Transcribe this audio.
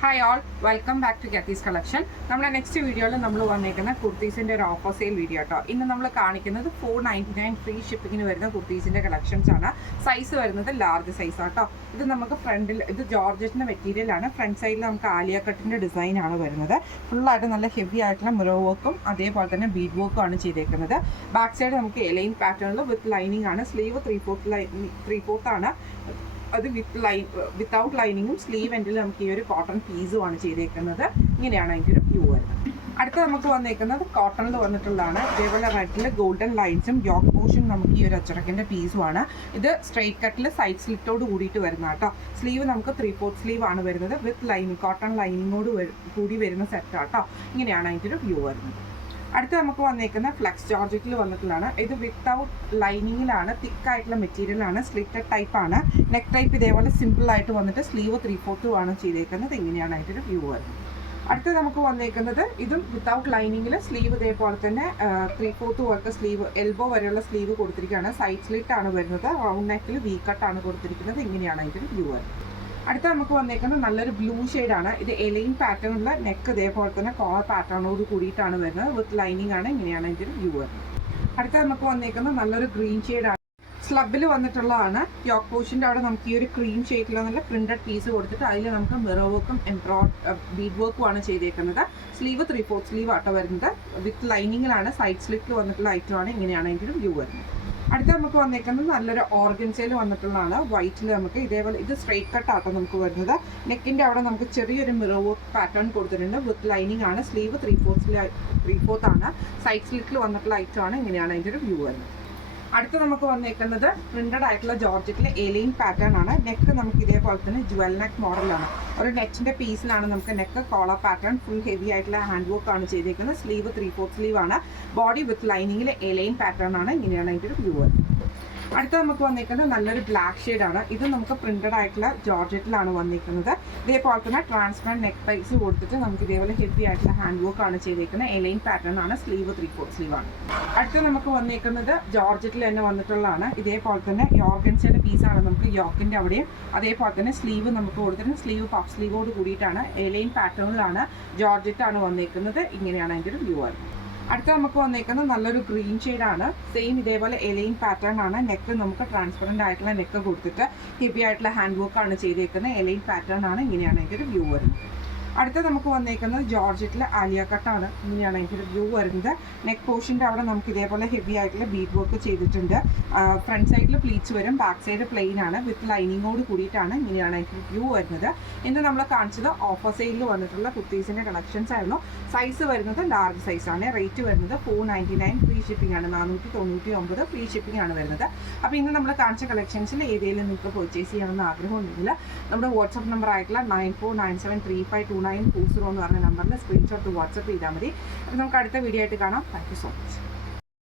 Hi all, welcome back to Gathi's collection. നമ്മുടെ next വീഡിയോയിൽ നമ്മൾ വന്നേക്കുന്ന കുർത്തീസിൻ്റെ ഒരു ഓഫർ സെയിൽ വീഡിയോ കേട്ടോ. ഇന്ന് നമ്മൾ കാണിക്കുന്നത് 499 ഫ്രീ ഷിപ്പിങ്ങിന് വരുന്ന കുർത്തീസിൻ്റെ കളക്ഷൻസ് ആണ്. സൈസ് വരുന്നത് ലാർജ് സൈസ് ആട്ടോ. ഇത് നമുക്ക് ഫ്രണ്ടിൽ ഇത് ജോർജറ്റിൻ്റെ മെറ്റീരിയലാണ്. ഫ്രണ്ട് സൈഡിൽ നമുക്ക് ആലിയ കട്ടിൻ്റെ ഡിസൈൻ ആണ് വരുന്നത്. ഫുള്ളായിട്ട് നല്ല ഹെവി ആയിട്ടുള്ള മിറർ വർക്കും അതേപോലെ തന്നെ ബീഡ് വർക്കും ആണ് ചെയ്തേക്കുന്നത്. ബാക്ക് സൈഡ് നമുക്ക് എലൈൻ പാറ്റേണിൽ വിത്ത് ലൈനിങ് ആണ്. സ്ലീവ് 3/4 ആണ്. അത് വിത്തൗട്ട് ലൈനിങ്ങും സ്ലീവ് എൻഡിൽ നമുക്ക് ഈ ഒരു കോട്ടൺ പീസും ആണ് ചെയ്തേക്കുന്നത്. ഇങ്ങനെയാണ് അതിൻ്റെ ഒരു വ്യൂ വരുന്നത്. അടുത്ത നമുക്ക് വന്നേക്കുന്നത് കോട്ടണിൽ വന്നിട്ടുള്ളതാണ്. ഇതേപോലെ റെഡിൽ ഗോൾഡൻ ലൈൻസും യോക്ക് പോർഷൻ നമുക്ക് ഈ ഒരു അച്ചടക്കിൻ്റെ പീസുമാണ്. ഇത് സ്ട്രെയിറ്റ് കട്ടിൽ സൈഡ് സ്ലിറ്റോട് കൂടിയിട്ട് വരുന്ന കേട്ടോ. സ്ലീവ് നമുക്ക് 3/4 സ്ലീവ് ആണ് വരുന്നത്. വിത്ത് ലൈനിങ് കോട്ടൺ ലൈനിങ്ങോട് കൂടി വരുന്ന സെറ്റാട്ടോ. ഇങ്ങനെയാണ് അതിൻ്റെ ഒരു വ്യൂ വരുന്നത്. അടുത്ത് നമുക്ക് വന്നേക്കുന്ന ഫ്ലെക്സ് ജോർജറ്റിൽ വന്നിട്ടുള്ളതാണ്. ഇത് വിത്തൗട്ട് ലൈനിങ്ങിലാണ്. തിക്കായിട്ടുള്ള മെറ്റീരിയലാണ്. സ്ലിറ്റഡ് ടൈപ്പാണ്. നെക്ക് ടൈപ്പ് ഇതേപോലെ സിമ്പിളായിട്ട് വന്നിട്ട് സ്ലീവ് 3/4 ആണ് ചെയ്തേക്കുന്നത്. ഇങ്ങനെയാണ് അതിൻ്റെ വ്യൂ വരുന്നത്. അടുത്ത് നമുക്ക് വന്നേക്കുന്നത് ഇതും വിത്തൗട്ട് ലൈനിങ്ങിൽ സ്ലീവ് ഇതേപോലെ തന്നെ 3/4 പോലത്തെ സ്ലീവ് എൽബോ വരെയുള്ള സ്ലീവ് കൊടുത്തിരിക്കുകയാണ്. സൈഡ് സ്ലിറ്റ് ആണ് വരുന്നത്. റൗണ്ട് നെക്കിൽ വി കട്ടാണ് കൊടുത്തിരിക്കുന്നത്. ഇങ്ങനെയാണ് അതിൻ്റെ വ്യൂ വരുന്നത്. അടുത്ത നമുക്ക് വന്നേക്കുന്നത് നല്ലൊരു ബ്ലൂ ഷെയ്ഡാണ്. ഇത് എലൈൻ പാറ്റേണിലുള്ള നെക്ക് ഇതേപോലെ തന്നെ കോളർ പാറ്റേണോട് കൂടിയിട്ടാണ് വരുന്നത്. വിത്ത് ലൈനിങ് ആണ്. ഇങ്ങനെയാണ് ഇതിൻ്റെ വ്യൂ വരുന്നത്. അടുത്ത നമുക്ക് വന്നേക്കുന്നത് നല്ലൊരു ഗ്രീൻ ഷെയ്ഡാണ്. സ്ലബിൽ വന്നിട്ടുള്ളതാണ്. യോക്ക് പോർഷൻ്റെ അവിടെ നമുക്ക് ഈ ഒരു ക്രീം ഷെയ്ഡിലുള്ള നല്ല പ്രിന്റഡ് പീസ് കൊടുത്തിട്ട് അതിൽ നമുക്ക് മിറർ വർക്കും ബീഡ് വർക്കും ആണ് ചെയ്തേക്കുന്നത്. സ്ലീവ് 3/4 സ്ലീവ് ആട്ടോ വരുന്നത്. വിത്ത് ലൈനിങ്ങിലാണ്. സൈഡ് സ്ലിറ്റിൽ വന്നിട്ടുള്ള ഐറ്റമാണ്. ഇങ്ങനെയാണ് ഇതിൻ്റെ വ്യൂ വരുന്നത്. അടുത്ത നമുക്ക് വന്നേക്കുന്നത് നല്ലൊരു ഓർഗൻസയിൽ വന്നിട്ടുള്ളതാണ്. വൈറ്റിൽ നമുക്ക് ഇതേപോലെ ഇത് സ്ട്രെയിറ്റ് കട്ട് ആട്ടോ നമുക്ക് വരുന്നത്. നെക്കിൻ്റെ അവിടെ നമുക്ക് ചെറിയൊരു മിറർ വർക്ക് പാറ്റേൺ കൊടുത്തിട്ടുണ്ട്. വിത്ത് ലൈനിങ് ആണ്. സ്ലീവ് 3/4 ആണ്. സൈഡ് സ്ലിറ്റിൽ വന്നിട്ടുള്ള ഐറ്റമാണ്. ഇങ്ങനെയാണ് അതിൻ്റെ ഒരു വ്യൂ വരുന്നത്. അടുത്ത് നമുക്ക് വന്നേക്കുന്നത് പ്രിന്റഡ് ആയിട്ടുള്ള ജോർജറ്റിലെ എലൈൻ പാറ്റേൺ ആണ്. നെക്ക് നമുക്ക് ഇതേപോലെ തന്നെ ജുവൽ നെക്ക് മോഡലാണ്. ഒരു നെറ്റിൻ്റെ പീസിലാണ് നമുക്ക് neck collar pattern full heavy ആയിട്ടുള്ള ഹാൻഡ് വർക്ക് ആണ് ചെയ്തേക്കുന്നത്. സ്ലീവ് 3/4 സ്ലീവ് ആണ്. ബോഡി വിത്ത് ലൈനിങ്ങിലെ എലൈൻ പാറ്റേൺ ആണ്. ഇങ്ങനെയാണ് അതിൻ്റെ ഒരു വ്യൂ വരുന്നത്. അടുത്ത നമുക്ക് വന്നിരിക്കുന്നത് നല്ലൊരു ബ്ലാക്ക് ഷെയ്ഡാണ്. ഇത് നമുക്ക് പ്രിന്റഡ് ആയിട്ടുള്ള ജോർജറ്റിലാണ് വന്നിരിക്കുന്നത്. ഇതേപോലെ തന്നെ ട്രാൻസ്പെറൻറ്റ് നെക്ക് പൈസ് കൊടുത്തിട്ട് നമുക്ക് ഇതേപോലെ ഹെവി ആയിട്ടുള്ള ഹാൻഡ് വർക്ക് ആണ് ചെയ്തേക്കുന്നത്. എലൈൻ പാറ്റേൺ ആണ്. സ്ലീവ് 3/4 സ്ലീവ് ആണ്. അടുത്ത നമുക്ക് വന്നിരിക്കുന്നത് ജോർജറ്റിൽ തന്നെ വന്നിട്ടുള്ളതാണ്. ഇതേപോലെ തന്നെ ഓർഗൻസയുടെ പീസാണ് നമുക്ക് യോക്കിൻ്റെ അവിടെയും. അതേപോലെ തന്നെ സ്ലീവ് നമുക്ക് കൊടുത്തിട്ട് സ്ലീവ് പഫ് സ്ലീവോട് കൂടിയിട്ടാണ്. എലൈൻ പാറ്റേണിലാണ്. ജോർജറ്റാണ് വന്നിരിക്കുന്നത്. ഇങ്ങനെയാണ് അതിൻ്റെ ഒരു വ്യൂ വരുന്നത്. അടുത്ത നമുക്ക് വന്നേക്കുന്നത് നല്ലൊരു ഗ്രീൻ ഷെയ്ഡാണ്. സെയിം ഇതേപോലെ എലൈൻ പാറ്റേൺ ആണ്. നെക്ക് നമുക്ക് ട്രാൻസ്പെറൻ്റ് ആയിട്ടുള്ള നെക്ക് കൊടുത്തിട്ട് ഹെവി ആയിട്ടുള്ള ഹാൻഡ് വർക്ക് ആണ് ചെയ്തേക്കുന്നത്. എലൈൻ പാറ്റേൺ ആണ്. ഇങ്ങനെയാണ് അതിൻ്റെ ഒരു വ്യൂ വരുന്നത്. അടുത്ത നമുക്ക് വന്നേക്കുന്നത് ജോർജറ്റിലെ ആലിയ കട്ടാണ്. ഇങ്ങനെയാണ് അതിൻ്റെ വ്യൂ വരുന്നത്. നെക്ക് പോർഷൻ്റെ അവിടെ നമുക്ക് ഇതേപോലെ ഹെവി ആയിട്ടുള്ള ബീഡ് വർക്ക് ചെയ്തിട്ടുണ്ട്. ഫ്രണ്ട് സൈഡിൽ പ്ലീറ്റ്സ് വരും. ബാക്ക് സൈഡ് പ്ലെയിൻ ആണ്. വിത്ത് ലൈനിങ്ങോട് കൂടിയിട്ടാണ്. ഇങ്ങനെയാണ് അതിൻ്റെ വ്യൂ വരുന്നത്. ഇന്ന് നമ്മൾ കാണിച്ചത് ഓഫർ സെയിലിൽ വന്നിട്ടുള്ള കുർത്തീസിൻ്റെ കളക്ഷൻസ് ആയിരുന്നു. സൈസ് വരുന്നത് ലാർജ് സൈസാണ്. റേറ്റ് വരുന്നത് 499 ഫ്രീ ഷിപ്പിംഗ് ആണ്. 499 ഫ്രീ ഷിപ്പിംഗ് ആണ് വരുന്നത്. അപ്പോൾ ഇന്ന് നമ്മൾ കാണിച്ച കളക്ഷൻസിൽ ഏതെങ്കിലും നിങ്ങൾക്ക് പർച്ചേസ് ചെയ്യണമെന്ന് ആഗ്രഹമുണ്ടെങ്കിൽ നമ്മുടെ വാട്സപ്പ് നമ്പർ ആയിട്ടുള്ള 9497352940 എന്ന് പറഞ്ഞ നമ്പറിൽ സ്ക്രീൻഷോട്ട് വാട്സപ്പ് ചെയ്താൽ മതി. അപ്പോൾ നമുക്ക് അടുത്ത വീഡിയോ ആയിട്ട് കാണാം. Thank you so much.